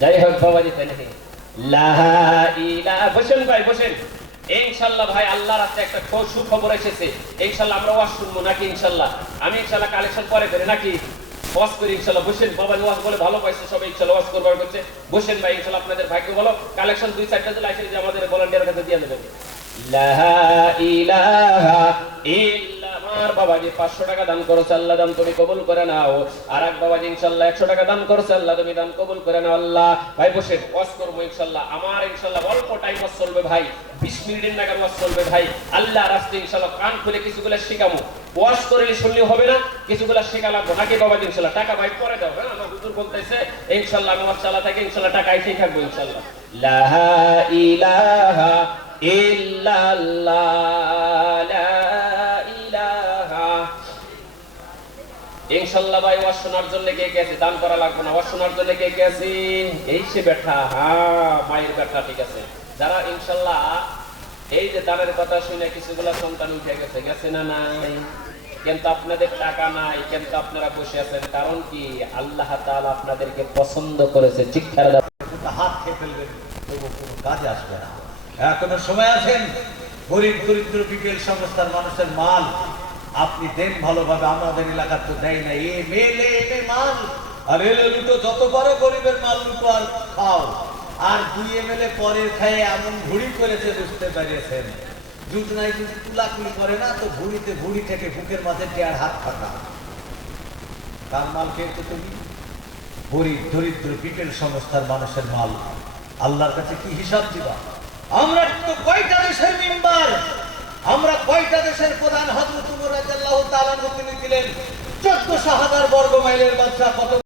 যাই হোক বাবাজি, তাই নাকি লা ইলাহা, বসেন ভাই বসেন। ইনশাআল্লাহ ভাই আল্লাহর হাতে একটা সুখবর এসেছে। ইনশাআল্লাহ আমরা ওয়াজ শুনবো নাকি? ইনশাআল্লাহ আমি ইনশাআল্লাহ কালেকশন পরে করে নাকি ওয়াজ করি ইনশাআল্লাহ। বসেন বাবাজি, ওয়াজ বলে ভালো পাইছে সবাই, ইনশাআল্লাহ ওয়াজ করবার করছে। বসেন ভাই, ইনশাআল্লাহ আপনাদের ভাগ্য বলো। কালেকশন 2-4টা দিলে আসলে যে আমাদের ভলান্টিয়ার কাছে দিয়ে দেবেন। লা ইলাহা ইল্লা, আমার বাবাজি 500 টাকা দান করেছে, আল্লাহ দান তুমি কবুল করে নাও। আর এক বাবাজি ইনশাআল্লাহ 100 টাকা দান করেছে, আল্লাহ তুমি দান কবুল করে নাও। আল্লাহ ভাই বসেন, ওয়াজ করব ইনশাআল্লাহ। আমার ইনশাআল্লাহ অল্প টাইম ওয়াজ চলবে ভাই, 20 মিনিটের নাগাদ ওয়াজ চলবে ভাই। আল্লাহ রাস্তে ইনশাআল্লাহ কান খুলে কিছুগুলো শেখামু। ওয়াজ করলে শুনলে হবে না, কিছুগুলো শেখা লাগবে নাকি বাবাজি? ইনশাআল্লাহ টাকা ভাই পরে দাও। হ্যাঁ, আমার হুজুর বলতেছে ইনশাআল্লাহ আমি ওয়াজ চালা থাকি, ইনশাআল্লাহ টাকা আইতেই থাকবো ইনশাআল্লাহ। লা ইলাহা ইল্লাল্লাহ, লা ইলাহা। ইনশাআল্লাহ ভাই ওয়াজ শোনার জন্য কে কে আছে? দান করা লাগবে না, ওয়াজ শোনার জন্য কে কে আছে? এই সে বেটা, হ্যাঁ মায়ের বেটা, ঠিক আছে। যারা ইনশাআল্লাহ এই যে দানের কথা শুনে কিছুগুলা সন্তান উঠে গেছে, গেছে না নাই? কিন্তু আপনাদের টাকা নাই, কিন্তু আপনারা বসে আছেন, কারণ কি? আল্লাহ তাআলা আপনাদেরকে পছন্দ করেছে। শিক্ষার হাত খেয়ে ফেলবেন, তবু কোনো কাজে আসবে না। এখনো সময় আছেন। গরিব দরিদ্র বিপিএল সংস্থার মানুষের মাল আপনি দেন ভালোভাবে। আমাদের এলাকার তো দেয় না, এ মেলে এনে মাল আর এলে লুটো, যত বড় গরিবের মাল লুটো আর খাও। আর 2 এমএলএ পরের খায় এমন ভুড়ি করেছে, বুঝতে পারিয়েছেন। জুট নাই যদি তুলাকুলি করে না, তো ভুড়িতে ভুড়ি থেকে বুকের মাঝে দেড় হাত ফাঁকা। তার মাল খেয়েছো তুমি? গরিব দরিদ্র বিপিএল সংস্থার মানুষের মাল আল্লাহর কাছে কি হিসাব দিবা? আমরা তো কয়টা দেশের মেম্বার, আমরা কয়টা দেশের প্রধান। হযরত ওমর রাদিয়াল্লাহু তাআলা তিনি ছিলেন 14,000 বর্গ মাইলের বাদশা। কত